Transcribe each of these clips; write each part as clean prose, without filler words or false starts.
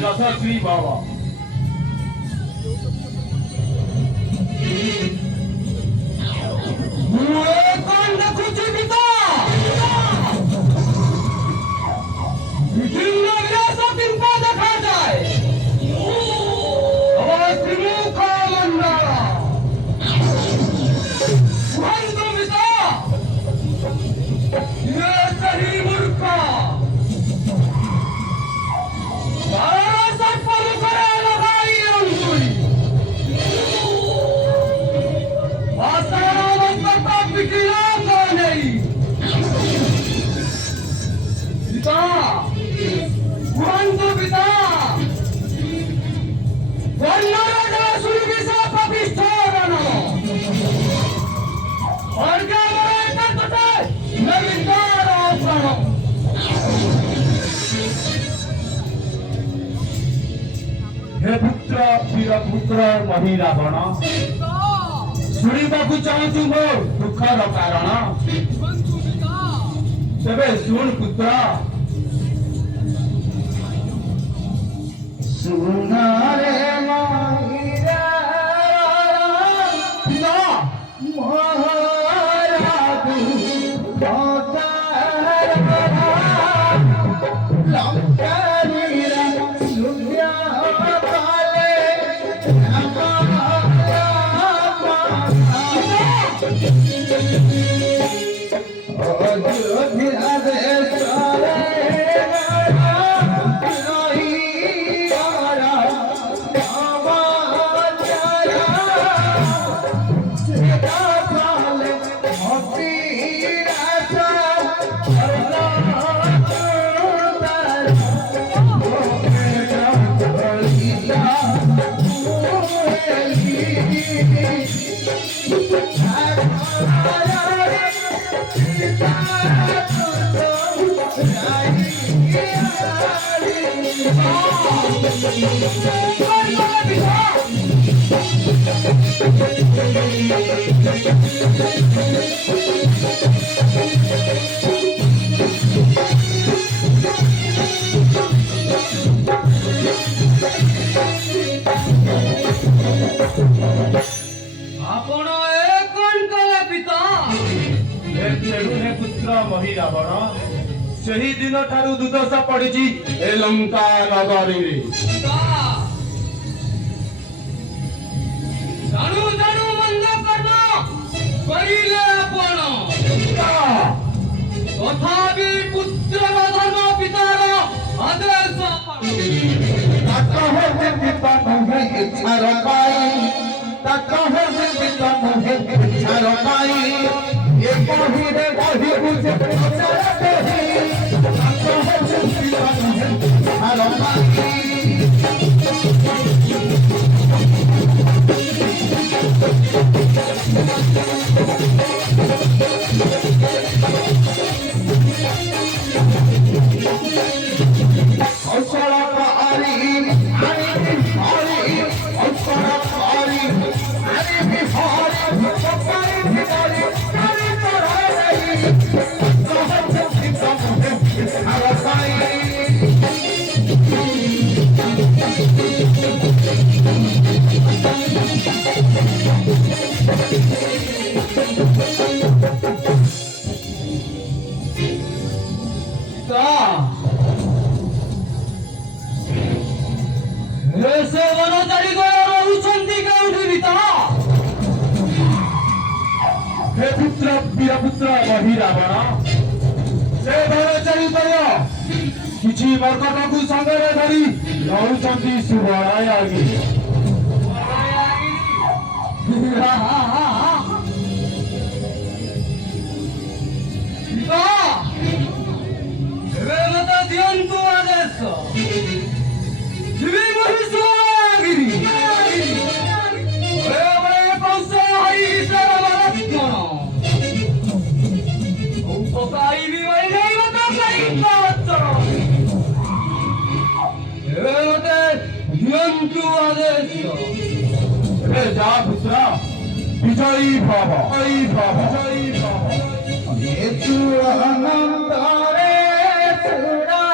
यशस्वी बाबा हे पुत्र वीर पुत्र मही रावण शुणा चाहूँ मो दुखर कारण तेरे शुण पुत्र सुनारे मही रावण से दिन ठारू दुर्दशा पड़ी लंका नगरी तथापि पुत्र धर्म पितार आदेश ବନଚାରୀ ଦ୍ୱୟ ରହୁଛନ୍ତି କେଉଁଠି ଭିତ? हे पुत्र वीरपुत्र मही रावण से धनचारी द्वय किछि मर्कटକୁ संगରେ ଧରି ରହୁଛନ୍ତି ସୁବଳୟଗିରି। ଏବେ ମତେ ଦିଅନ୍ତୁ ଆଦେଶ। ଯିବି ମହି ସୁବଳୟଗିରି। କୌଶଳ ହୋଇ ସର୍ବାତ୍ମନ ଉପକାରିବି ବଳିନାହିଁ ମତେ କାହିଁକି ଏବେ ମତେ ଦିଅନ୍ତୁ ଆଦେଶ। हे जा पुत्र विजयी भव विजयी भव विजयी भव। हेतु अनंतरे सुरा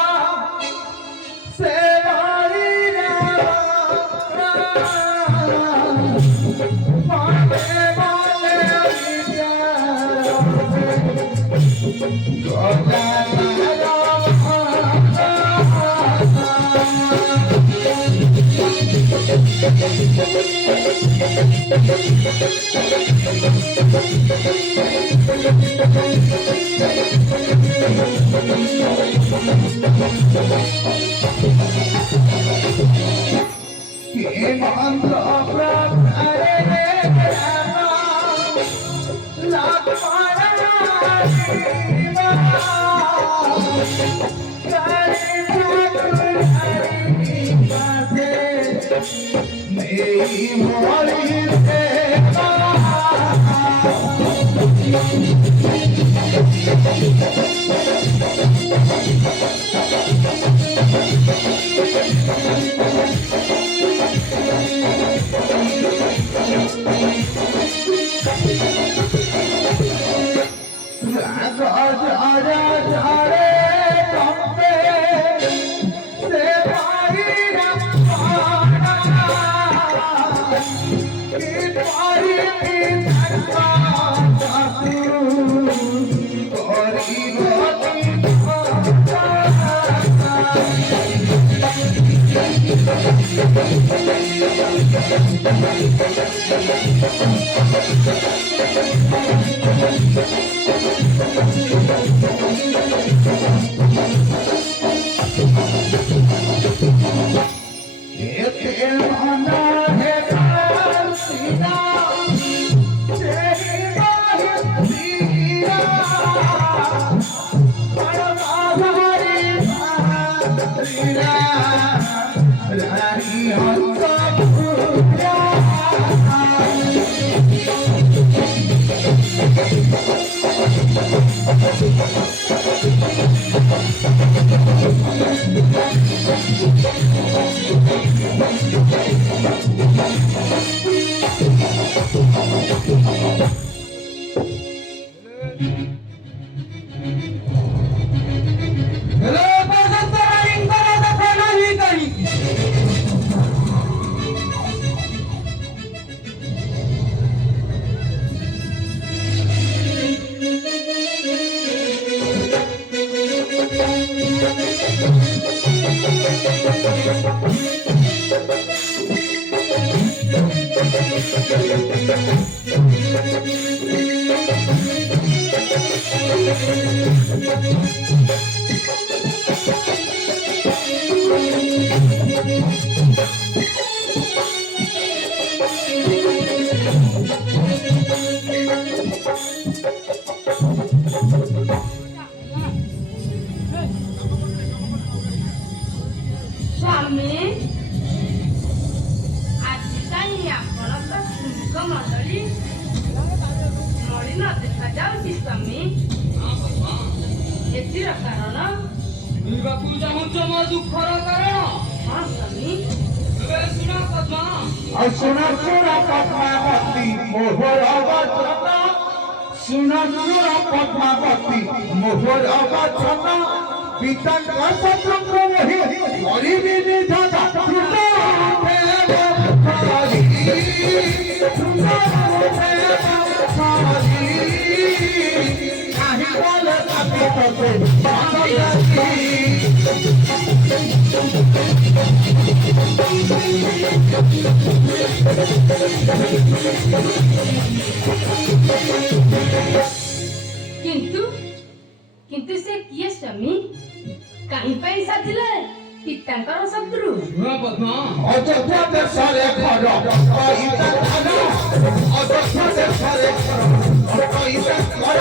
से भारी माने माने स्वामी आज काई आपण तो सुख मंडली मलिन देखा जाउछि स्वामी एतिर कारण ବୁଲିବାକୁ ଚାହୁଁଛ ମୋ ଦୁଃଖର କାରଣ? हाँ स्वामी ଏବେ ଶୁଣ ପଦ୍ମା। सुन सुन पद्मावती मोहर अवचन सुन सुन पद्मावती मोहर अवचन पिता स्वतंत्र वही गरीबी निधन କିନ୍ତୁ ସେ କିଏ ସ୍ୱାମୀ କାହିଁ ପାଇଁ ସାଜିଲେ ପିତାଙ୍କର ଶତ୍ରୁ ହଁ ପଦ୍ମ ଅଯୋଧ୍ୟା ଦେଶରେ ଘର କଇତା ଘର ଅଯୋଧ୍ୟା ଦେଶରେ ଘର କଇତା ଘର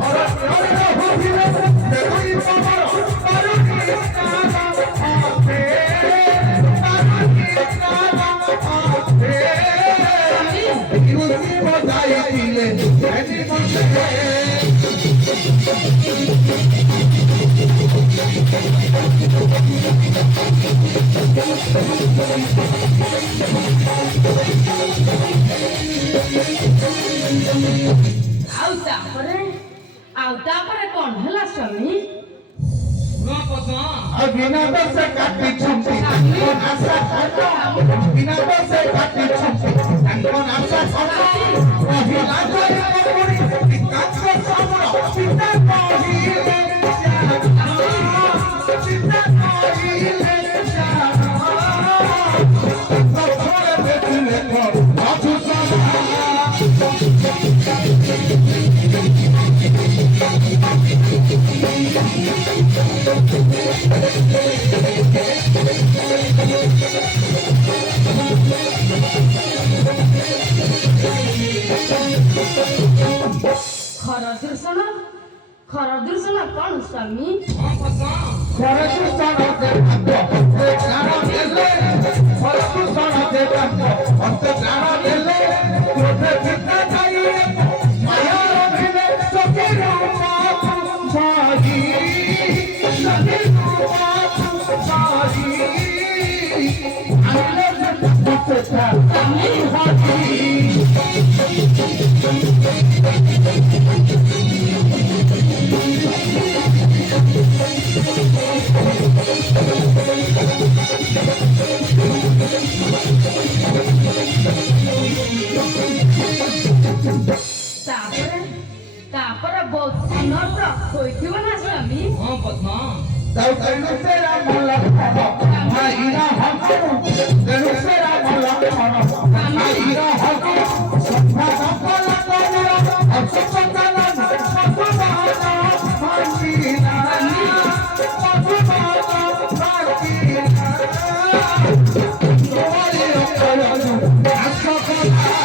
ଘର ଘର ହୋଇଲେ ଦେଖି ପବର ପାରୁନି କାମ ଆପେ ଇରୁସି ବଜାଇଥିଲେ ଏନି ମତେ ଆଉ ତାପରେ କଣ ହେଲା ସ୍ୱାମୀ ହଁ ପଦ୍ମ बिना से काटी छुपी आशा खातो बिना से काटी छुपी तंको आशा खातो महिला जोई पपुरी काको सामरो सीता कहिले सीता कहिले तो छोड़े देखले को आजू साला ଖର ଦୂଷଣ କଣ ସ୍ୱାମୀ ହଁ ପଦ୍ମ ଖରକୁ ସଣତେ ସେ ପ୍ରାଣ ଦେଲେ ଖରକୁ ସଣତେ ଅନ୍ତେ ପ୍ରାଣ ଦେଲେ କ୍ରୋଧେ ଚିତ୍ତ ଯାଇ ମାୟା ରଖିଲେ ସକିରୁ ମାଥୁ ସାହି ସକିରୁ ମାଥୁ ସାହି ଆଇଲେ ସେ আমি হাতি ତାପରେ ବହୁତ ଅନର୍ଥ ହୋଇଥିବ ନା ସ୍ୱାମୀ ହଁ ପଦ୍ମ ତେଣୁ ସେରା ମଲା ମାଇରା ହକ ତେଣୁ ସେରା ମଲା ମାଇରା ହକ ସଫା କପଲା କନିରା ଅସପତାନା ସଫାନା ମାଇରା ସଫାନା ମାଇରା ଓରି ଅକରनु ଆସକଲା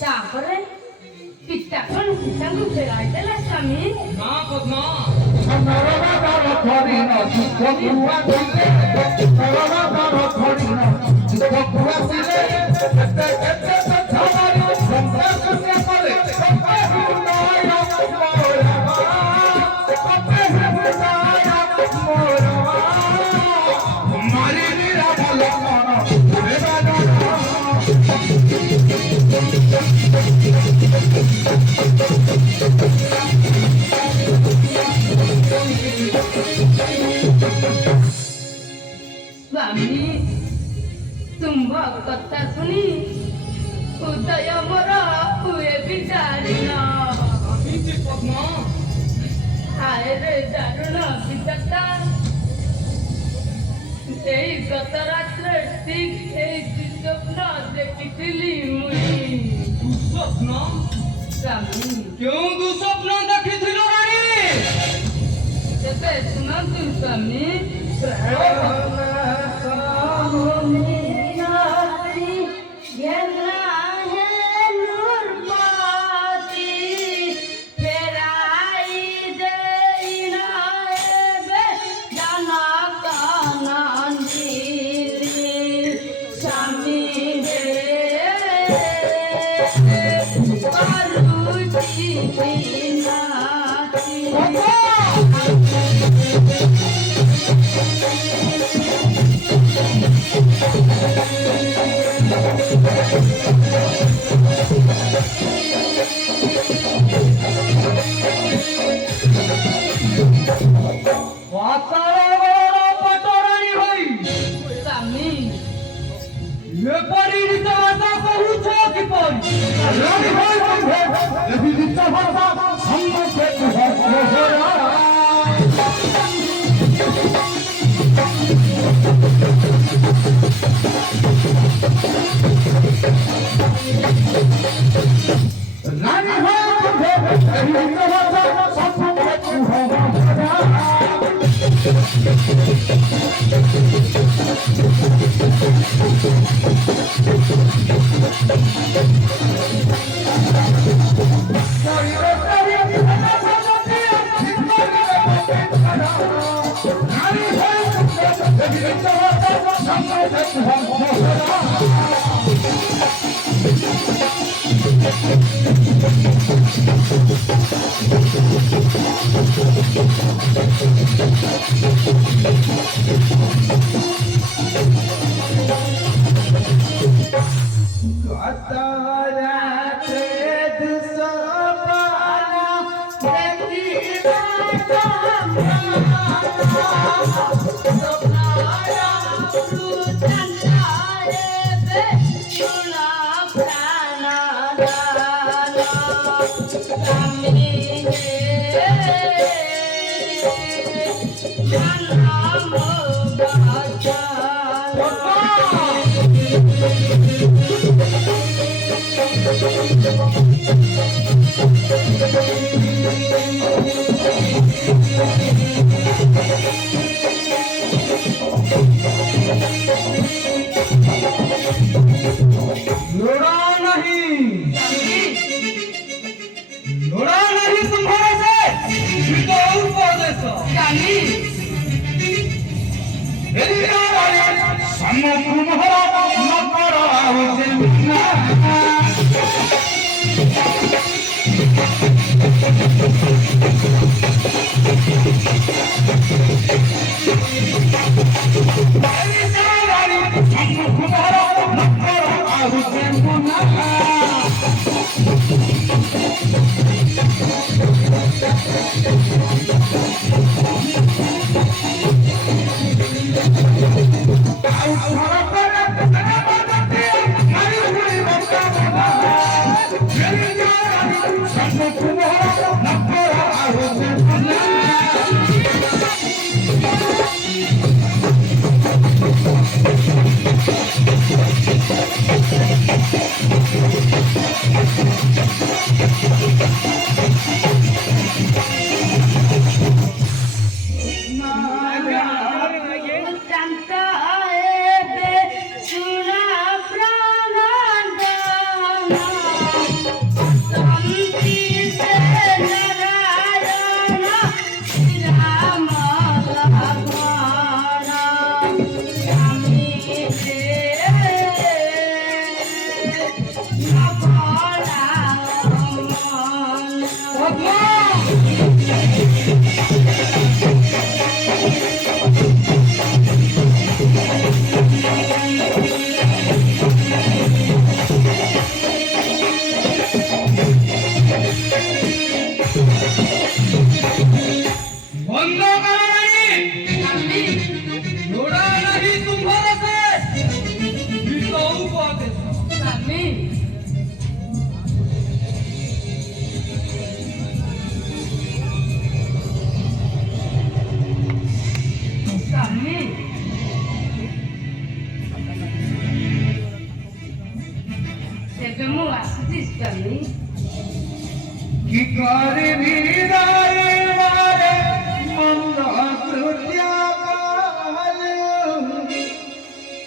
ତାପରେ ପିତା କଣ ପିତାଙ୍କୁ ଫେରାଇ ଦେଲା ସ୍ୱାମୀ ହଁ ପଦ୍ମ ନରନାର ଧରିନ ବକୁଆ ଥିଲେ ନରନାର ଧରିନ ବକୁଆ ଥିଲେ କେତେ କେତେ ଧରିନ ସଂସାର ସେ ପରେ କପେ ହୁନାୟ ମୋରା କପେ ହୁନାୟ ମୋରା ମାରି ନିରା ଭଲ ମନ ଦେବାନ ସ୍ୱାମୀ ତୁମ୍ଭ କଥା ଶୁଣି ଉଦୟ ମୋର ହୁଏ ବିଚାରିଣ କାହିଁକି ପଦ୍ମ ହାୟ ରେ ଦାରୁଣ ବିଧାତା ଏଇ ଗତ ରାତ୍ରେ ଠିକ ଏଇ ସ୍ୱପ୍ନ ଦେଖିଥିଲି ମୁଇଁ ଦୁଃସ୍ୱପ୍ନ ସ୍ୱାମୀ କେଉଁ ଦୁଃସ୍ୱପ୍ନ ଦେଖିଥିଲ ରାଣୀ ତେବେ ଶୁଣନ୍ତୁ ସ୍ୱାମୀ ପଟରାଣୀ ହୋଇ ସ୍ୱାମୀ ଏପରି ରୀତ ଭାଷା କହୁଛ କିପରି ରାଣୀ ଭାଇ ଏହି ଗୀତ ଭାଷା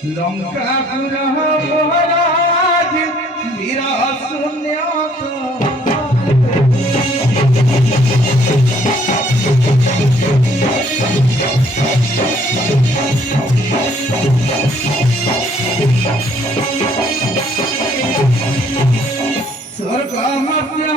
लंका महाराज वीरा शून्य स्वर्ग मध्य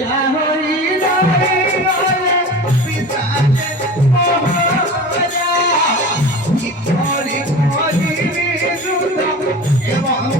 या होई रे पिताजे मोहरा इतोरी कोरी विरुद्ध एवं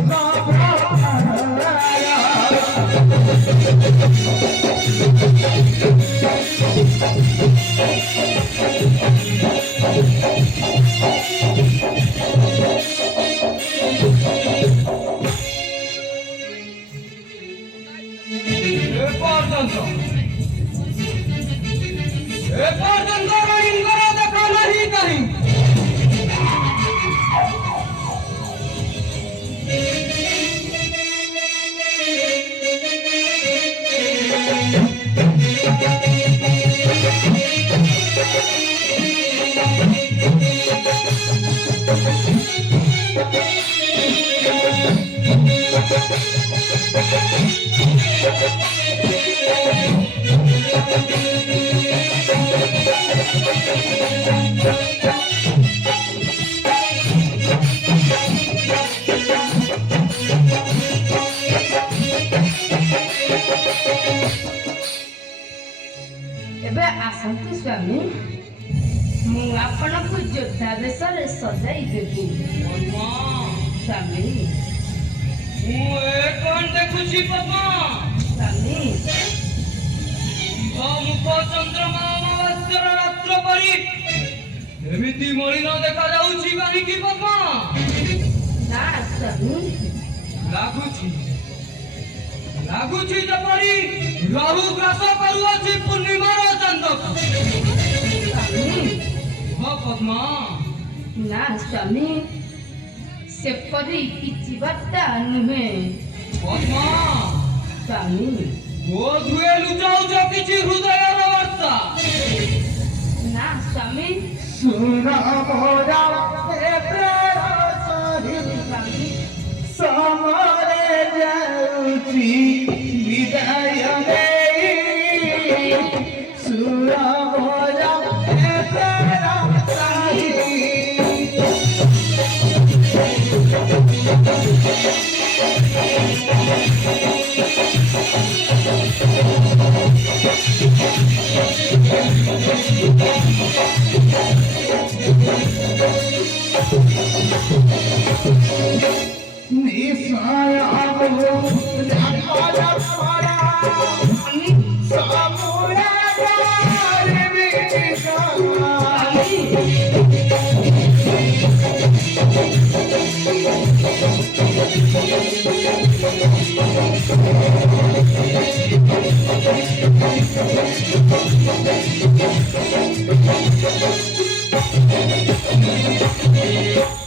ଏବେ ଆସନ୍ତୁ ସ୍ୱାମୀ, ମୁଁ ଆପଣଙ୍କୁ ଯୋଦ୍ଧା ବେଶରେ ସଜାଇ ଦେବି। ସ୍ୱାମୀ ମୁଁ ଏ କଣ ଦେଖୁଛି ପଦ୍ମା? ସ୍ୱାମୀ ମୁଖ ଚନ୍ଦ୍ରମା ଅମାବାସ୍ୟାର ରାତ୍ର ପରି ଏମିତି ମଳିନ ଦେଖାଯାଉଛି କାହିଁକି ପଦ୍ମା? ନା ସ୍ୱାମୀ, ଲାଗୁଛି ଯେପରି ରାହୁ ଗ୍ରାସ କରୁଅଛି ପୂର୍ଣ୍ଣିମାର ଚାନ୍ଦକୁ। ପଦ୍ମା ନା ସ୍ୱାମୀ, ସେପରି କିଛି ବାର୍ତ୍ତା ନୁହେଁ। ପଦ୍ମା ସ୍ୱାମୀ ବୋଧହୁଏ ଲୁଚାଉଛ କିଛି ହୃଦୟର ବାର୍ତ୍ତା। ନା ସ୍ୱାମୀ, सुना मोरा प्रेम सही ସ୍ୱାମୀ समरे जाऊची विदाय नेई सुना मोरा प्रेम सही निसाय आबो राजा परा समुरा गार बिका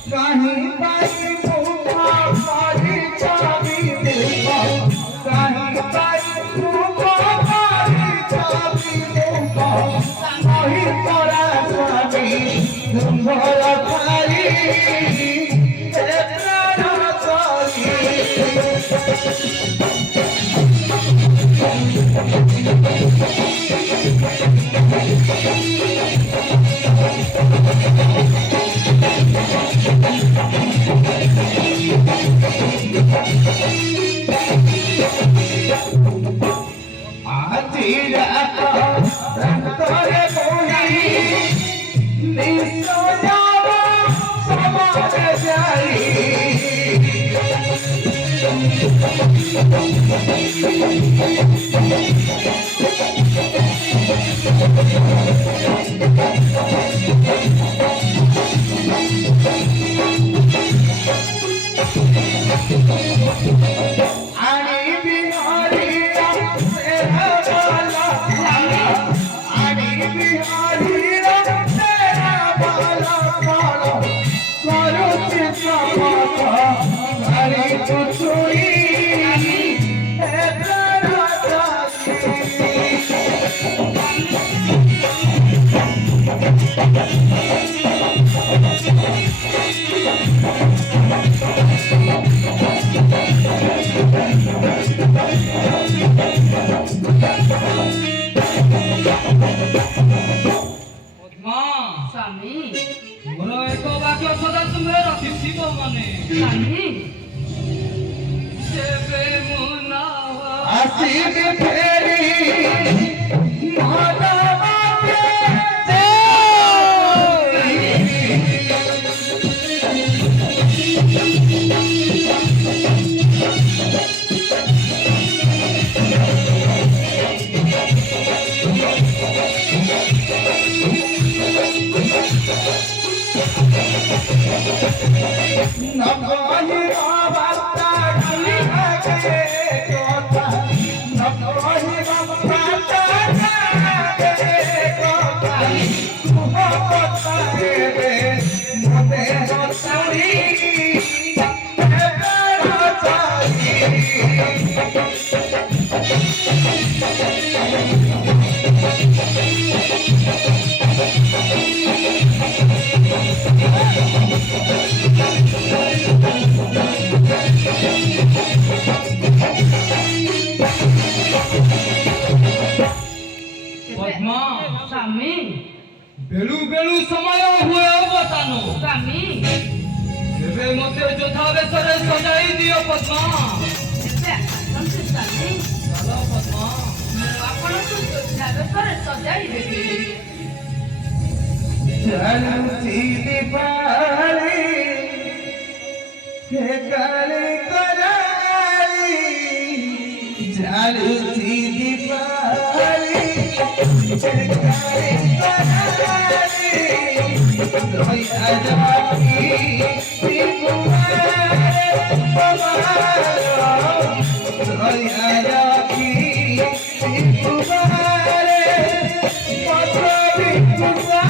कहीं पाई मुखा मारी चाबी मुखा कहीं पाई मुखा मारी चाबी मुखा कहीं तोरा चाबी तुम्हारा खाली तेरा चाबी ସ୍ୱାମୀ ମୋର ଏକ ବାକ୍ୟ ସଦା ତୁମେ ରଖିଥିବ ମନେ। ସ୍ୱାମୀ ସେବେ ମୁଁ ନା ଆସିବି ଫେରି নকহি বাবা লাগে কথা নকহি বাবা লাগে কথা কথা রে মনে হসুরি ପଦ୍ମା ସ୍ୱାମୀ ବେଳୁ ବେଳୁ ସମୟ ହୁଏ ଅବସାନ ସ୍ୱାମୀ ଏବେ ମୋତେ ଯୋଦ୍ଧା ବେଶରେ ସଜାଇ ଦିଅ ପଦ୍ମା ଏବେ ଆସନ୍ତୁ ସ୍ୱାମୀ ଚାଲ ପଦ୍ମା ମୁଁ ଆପଣଙ୍କୁ ଯୋଦ୍ଧା ବେଶରେ ସଜାଇ ଦେବି चलती दीपाली के काली कराली चलती दीपाली के काली कराली रोई आजादी दीपुआरे पवारो रोई आजादी दीपुआरे पत्र बिपुआ